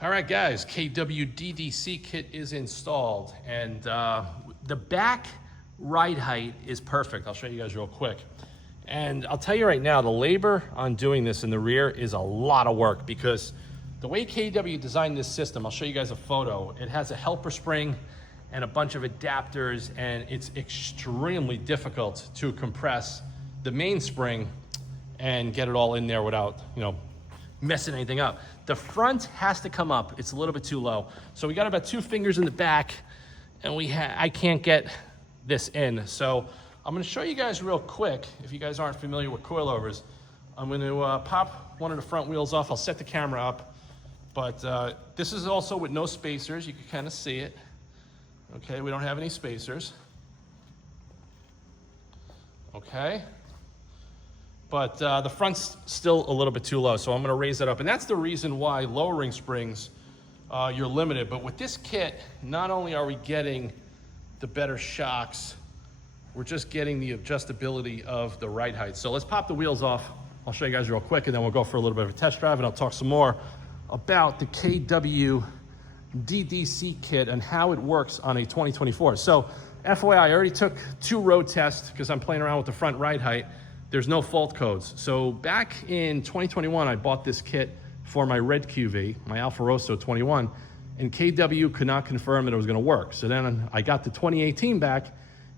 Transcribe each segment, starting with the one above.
All right, guys, KW DDC kit is installed, and the back ride height is perfect. I'll show you guys real quick. And I'll tell you right now, the labor on doing this in the rear is a lot of work because the way KW designed this system, I'll show you guys a photo. It has a helper spring and a bunch of adapters, and it's extremely difficult to compress the mainspring and get it all in there without, messing anything up. The front has to come up. It's a little bit too low. So we got about 2 fingers in the back, and I can't get this in. So I'm gonna show you guys real quick, if you guys aren't familiar with coilovers. I'm gonna pop one of the front wheels off. I'll set the camera up. But this is also with no spacers. You can kind of see it. Okay, we don't have any spacers. Okay. But the front's still a little bit too low, so I'm gonna raise that up. And that's the reason why lowering springs, you're limited. But with this kit, not only are we getting the better shocks, we're just getting the adjustability of the ride height. So let's pop the wheels off. I'll show you guys real quick, and then we'll go for a little bit of a test drive, and I'll talk some more about the KW DDC kit and how it works on a 2024. So FYI, I already took 2 road tests because I'm playing around with the front ride height. There's no fault codes. So back in 2021, I bought this kit for my red QV, my Alfa Romeo 21, and KW could not confirm that it was gonna work. So then I got the 2018 back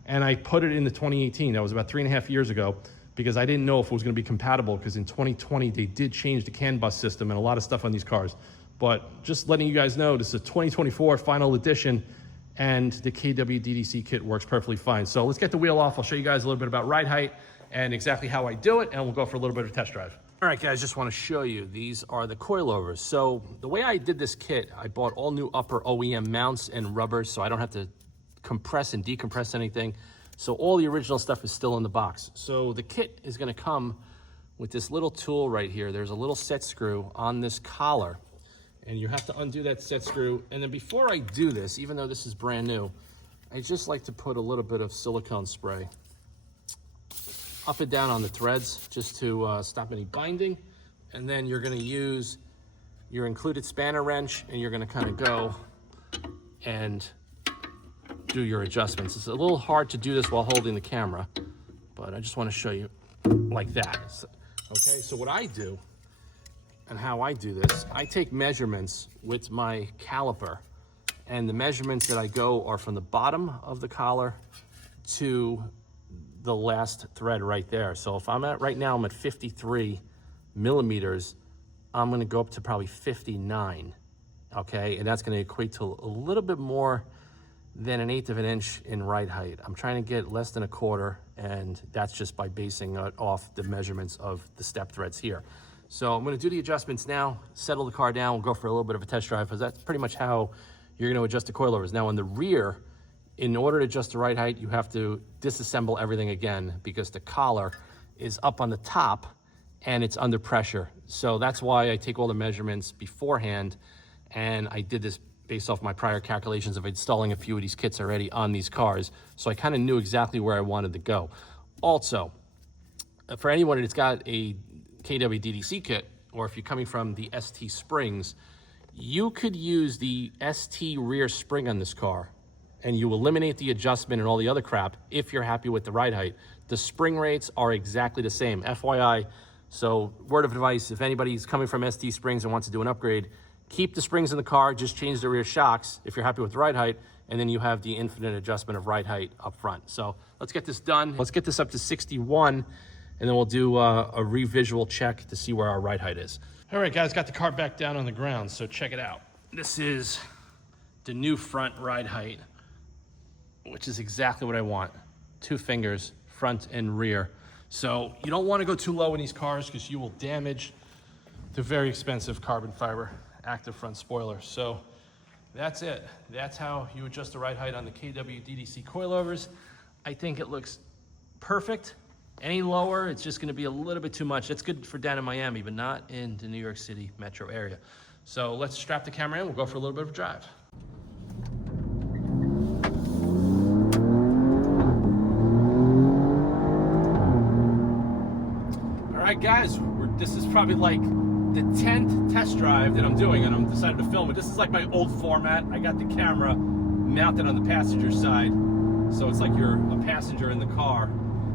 and I put it in the 2018. That was about 3.5 years ago because I didn't know if it was gonna be compatible because in 2020, they did change the CAN bus system and a lot of stuff on these cars. But just letting you guys know, this is a 2024 final edition and the KW DDC kit works perfectly fine. So let's get the wheel off. I'll show you guys a little bit about ride height and exactly how I do it, and we'll go for a little bit of a test drive. All right, guys, just want to show you, these are the coilovers. So the way I did this kit, I bought all new upper OEM mounts and rubbers, so I don't have to compress and decompress anything. So all the original stuff is still in the box. So the kit is gonna come with this little tool right here. There's a little set screw on this collar, and you have to undo that set screw. And then before I do this, even though this is brand new, I just like to put a little bit of silicone spray up and down on the threads just to stop any binding. And then you're gonna use your included spanner wrench and you're gonna kind of go and do your adjustments. It's a little hard to do this while holding the camera, but I just wanna show you like that. Okay, so what I do and how I do this, I take measurements with my caliper, and the measurements that I go are from the bottom of the collar to the last thread right there. So if I'm right now I'm at 53 millimeters, I'm gonna go up to probably 59, okay? And that's gonna equate to a little bit more than 1/8 of an inch in ride height. I'm trying to get less than 1/4, and that's just by basing it off the measurements of the step threads here. So I'm gonna do the adjustments now, settle the car down, we'll go for a little bit of a test drive, because that's pretty much how you're gonna adjust the coilovers. Now in the rear, in order to adjust the ride height, you have to disassemble everything again because the collar is up on the top and it's under pressure. So that's why I take all the measurements beforehand, and I did this based off my prior calculations of installing a few of these kits already on these cars. So I kind of knew exactly where I wanted to go. Also, for anyone that's got a KW DDC kit, or if you're coming from the ST springs, you could use the ST rear spring on this car and you eliminate the adjustment and all the other crap if you're happy with the ride height. The spring rates are exactly the same, FYI. So word of advice, if anybody's coming from ST springs and wants to do an upgrade, keep the springs in the car, just change the rear shocks if you're happy with the ride height, and then you have the infinite adjustment of ride height up front. So let's get this done. Let's get this up to 61, and then we'll do a revisual check to see where our ride height is. All right, guys, got the car back down on the ground, so check it out. This is the new front ride height, which is exactly what I want. 2 fingers, front and rear. So you don't want to go too low in these cars because you will damage the very expensive carbon fiber active front spoiler. So that's it. That's how you adjust the ride height on the KW DDC coilovers. I think it looks perfect. Any lower, it's just going to be a little bit too much. That's good for down in Miami, but not in the New York City metro area. So let's strap the camera in. We'll go for a little bit of a drive. All right, guys, this is probably like the 10th test drive that I'm doing, and I'm decided to film it. This is like my old format. I got the camera mounted on the passenger side, so it's like you're a passenger in the car.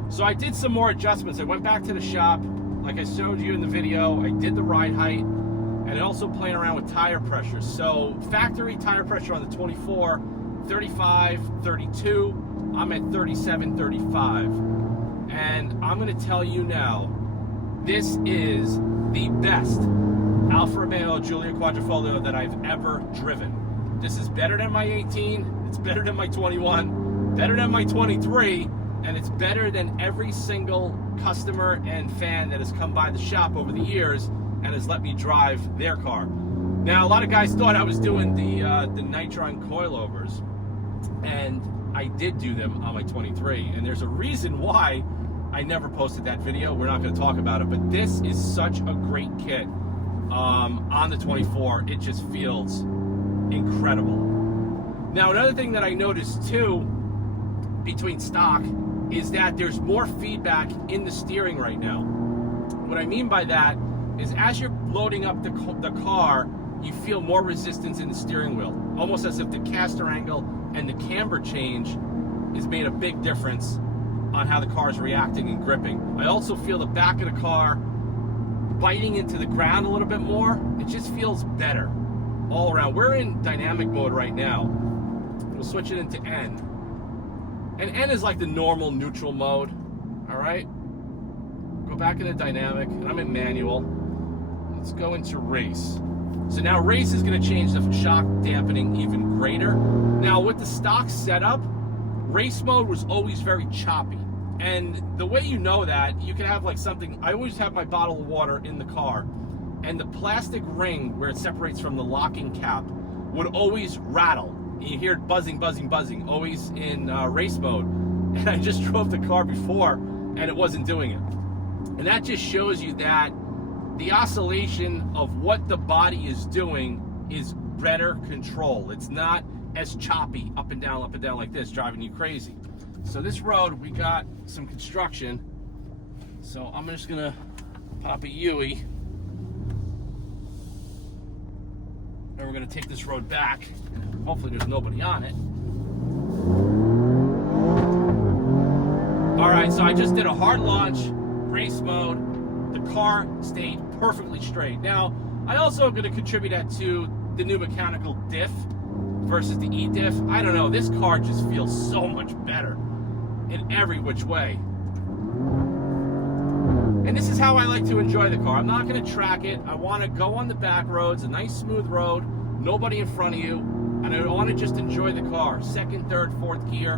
So I did some more adjustments. I went back to the shop, like I showed you in the video. I did the ride height, and I also playing around with tire pressure. So factory tire pressure on the 24, 35, 32. I'm at 37, 35. And I'm gonna tell you now, this is the best Alfa Romeo Giulia Quadrifoglio that I've ever driven. This is better than my 18, it's better than my 21, better than my 23, and it's better than every single customer and fan that has come by the shop over the years and has let me drive their car. Now, a lot of guys thought I was doing the Nitron coilovers, and I did do them on my 23, and there's a reason why I never posted that video. We're not going to talk about it, but this is such a great kit on the 24. It just feels incredible. Now, another thing that I noticed too between stock is that there's more feedback in the steering right now. What I mean by that is as you're loading up the car, you feel more resistance in the steering wheel, almost as if the caster angle and the camber change has made a big difference on how the car is reacting and gripping. I also feel the back of the car biting into the ground a little bit more. It just feels better all around. We're in dynamic mode right now. We'll switch it into N. And N is like the normal neutral mode, all right? Go back into dynamic, and I'm in manual. Let's go into race. So now race is gonna change the shock dampening even greater. Now with the stock setup, race mode was always very choppy. And the way you know that, you can have like something, I always have my bottle of water in the car, and the plastic ring where it separates from the locking cap would always rattle. You hear it buzzing, buzzing, buzzing, always in race mode. And I just drove the car before, and it wasn't doing it. And that just shows you that the oscillation of what the body is doing is better control. It's not as choppy up and down like this, driving you crazy. So this road, we got some construction. So I'm just gonna pop a Yui. And we're gonna take this road back. Hopefully there's nobody on it. All right, so I just did a hard launch, race mode. The car stayed perfectly straight. Now, I also am gonna contribute that to the new mechanical diff versus the E-diff. I don't know, this car just feels so much better in every which way. And this is how I like to enjoy the car. I'm not gonna track it. I wanna go on the back roads, a nice smooth road, nobody in front of you, and I wanna just enjoy the car. Second, third, fourth gear.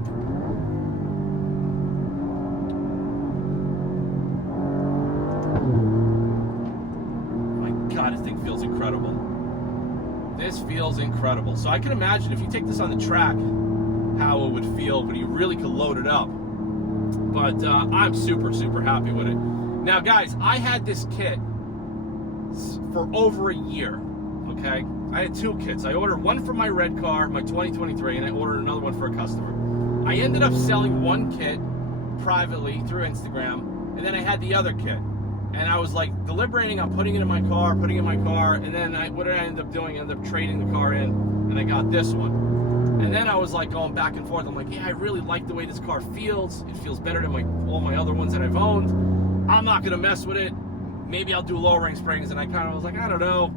My God, this thing feels incredible. This feels incredible. So I can imagine if you take this on the track, how it would feel, but you really could load it up. But I'm super, super happy with it. Now guys, I had this kit for over a year, okay? I had two kits. I ordered one for my red car, my 2023, and I ordered another one for a customer. I ended up selling one kit privately through Instagram, and then I had the other kit. And I was like deliberating on putting it in my car, and then what did I end up doing? I ended up trading the car in, and I got this one. And then I was like going back and forth. I'm like, yeah, I really like the way this car feels. It feels better than all my other ones that I've owned. I'm not gonna mess with it. Maybe I'll do lowering springs. And I kind of was like, I don't know.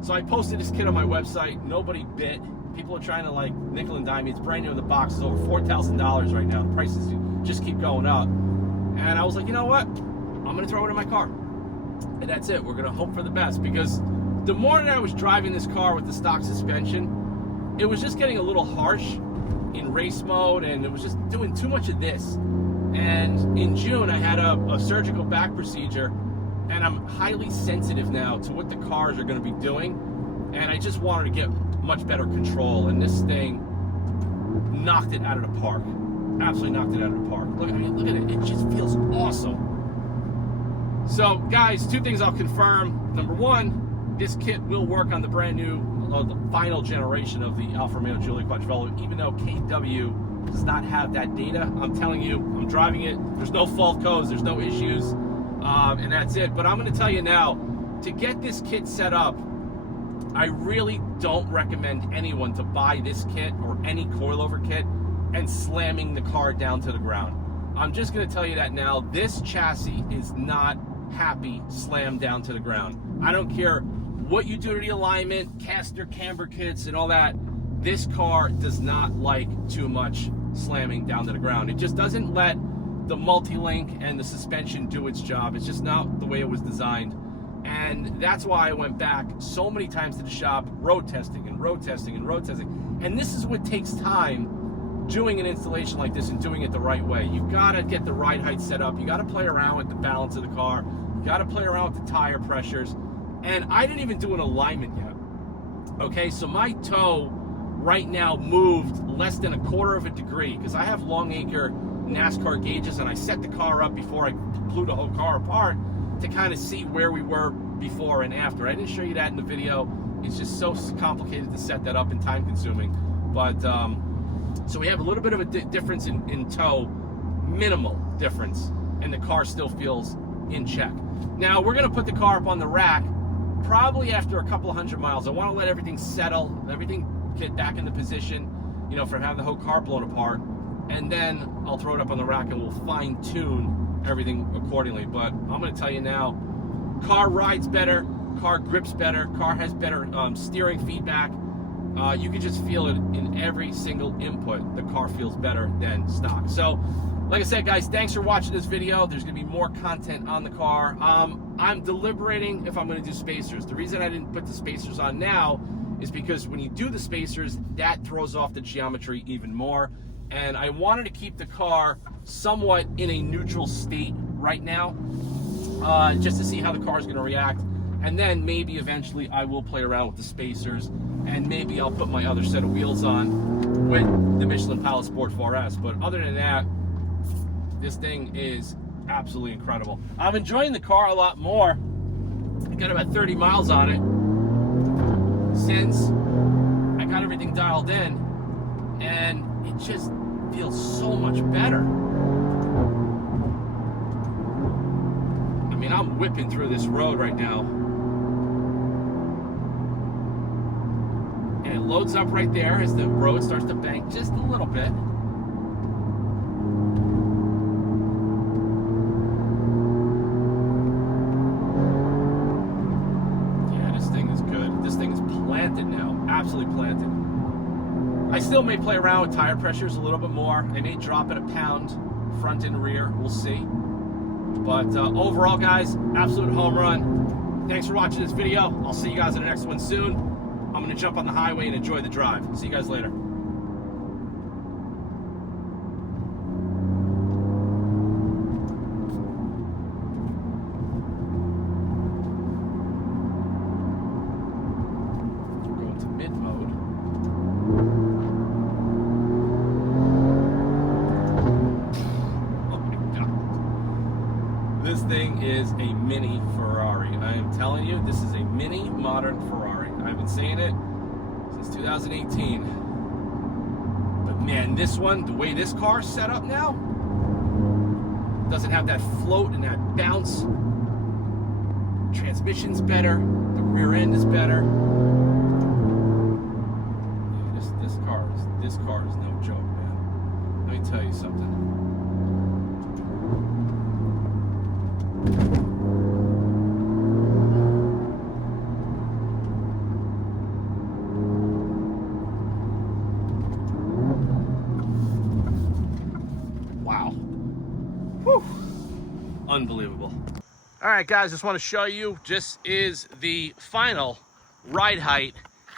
So I posted this kit on my website. Nobody bit. People are trying to like nickel and dime me. It's brand new in the box. It's over $4,000 right now. The prices just keep going up. And I was like, you know what? I'm gonna throw it in my car. And that's it. We're gonna hope for the best, because the more that I was driving this car with the stock suspension, it was just getting a little harsh in race mode, and it was just doing too much of this. And in June, I had a surgical back procedure, and I'm highly sensitive now to what the cars are going to be doing, and I just wanted to get much better control, and this thing knocked it out of the park. Absolutely knocked it out of the park. Look, I mean, look at it. It just feels awesome. So, guys, two things I'll confirm. Number one, this kit will work on the brand new, the final generation of the Alfa Romeo Giulia Quadrifoglio, even though KW does not have that data. I'm telling you, I'm driving it. There's no fault codes, there's no issues, and that's it. But I'm going to tell you now, to get this kit set up, I really don't recommend anyone to buy this kit or any coilover kit and slamming the car down to the ground. I'm just going to tell you that now. This chassis is not happy slammed down to the ground. I don't care what you do to the alignment, caster, camber kits, and all that. This car does not like too much slamming down to the ground. It just doesn't let the multi-link and the suspension do its job. It's just not the way it was designed. And that's why I went back so many times to the shop, road testing and road testing and road testing. And this is what takes time doing an installation like this and doing it the right way. You gotta get the ride height set up. You gotta play around with the balance of the car. You gotta play around with the tire pressures. And I didn't even do an alignment yet. Okay, so my toe right now moved less than 1/4 of a degree because I have long acre NASCAR gauges, and I set the car up before I blew the whole car apart to kind of see where we were before and after. I didn't show you that in the video. It's just so complicated to set that up and time consuming. But so we have a little bit of a difference in toe, minimal difference, and the car still feels in check. Now we're gonna put the car up on the rack probably after a couple of 100 miles. I want to let everything settle, everything get back into position, you know, from having the whole car blown apart, and then I'll throw it up on the rack and we'll fine tune everything accordingly. But I'm going to tell you now, car rides better, car grips better, car has better steering feedback. You can just feel it in every single input. The car feels better than stock. So like I said, guys, thanks for watching this video. There's going to be more content on the car. I'm deliberating if I'm going to do spacers. The reason I didn't put the spacers on now is because when you do the spacers, that throws off the geometry even more. And I wanted to keep the car somewhat in a neutral state right now, just to see how the car is going to react. And then maybe eventually I will play around with the spacers, and maybe I'll put my other set of wheels on with the Michelin Pilot Sport 4S. But other than that, this thing is absolutely incredible. I'm enjoying the car a lot more. I got about 30 miles on it since I got everything dialed in, and it just feels so much better. I mean, I'm whipping through this road right now, and it loads up right there as the road starts to bank just a little bit. Absolutely planted. I still may play around with tire pressures a little bit more. I may drop it a pound front and rear. We'll see. But overall, guys, absolute home run. Thanks for watching this video. I'll see you guys in the next one soon. I'm going to jump on the highway and enjoy the drive. See you guys later. This thing is a mini Ferrari. I am telling you, this is a mini modern Ferrari. I've been saying it since 2018. But man, this one, the way this car's set up now, doesn't have that float and that bounce. Transmission's better. The rear end is better. Yeah, this car is no joke, man. Let me tell you something. Wow. Whew. Unbelievable. All right, guys, just want to show you, this is the final ride height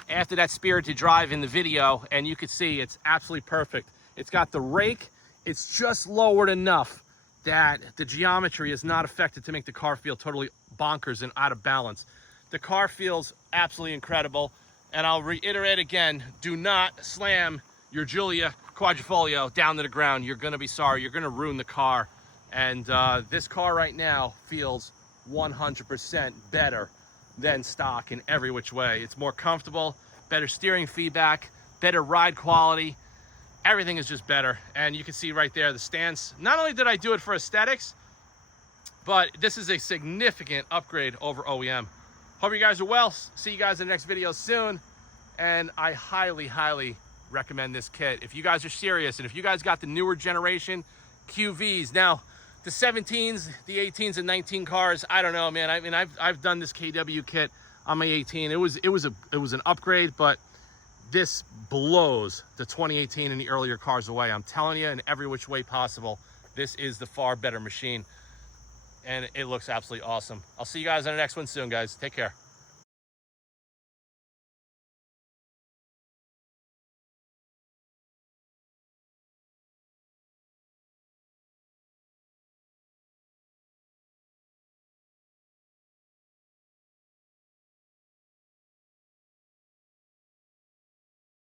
after that spirited drive in the video, and you can see it's absolutely perfect. It's got the rake, it's just lowered enough that the geometry is not affected to make the car feel totally bonkers and out of balance. The car feels absolutely incredible, and I'll reiterate again, do not slam your Giulia Quadrifoglio down to the ground. You're gonna be sorry, you're gonna ruin the car. And this car right now feels 100% better than stock in every which way. It's more comfortable, better steering feedback, better ride quality. Everything is just better. And you can see right there the stance. Not only did I do it for aesthetics, but this is a significant upgrade over OEM. Hope you guys are well. See you guys in the next video soon. And I highly, highly recommend this kit. If you guys are serious, and if you guys got the newer generation QVs, now the 17s, the 18s and 19 cars, I don't know, man. I mean, I've done this KW kit on my 18. It was an upgrade, but this blows the 2018 and the earlier cars away. I'm telling you, in every which way possible, this is the far better machine. And it looks absolutely awesome. I'll see you guys on the next one soon, guys. Take care.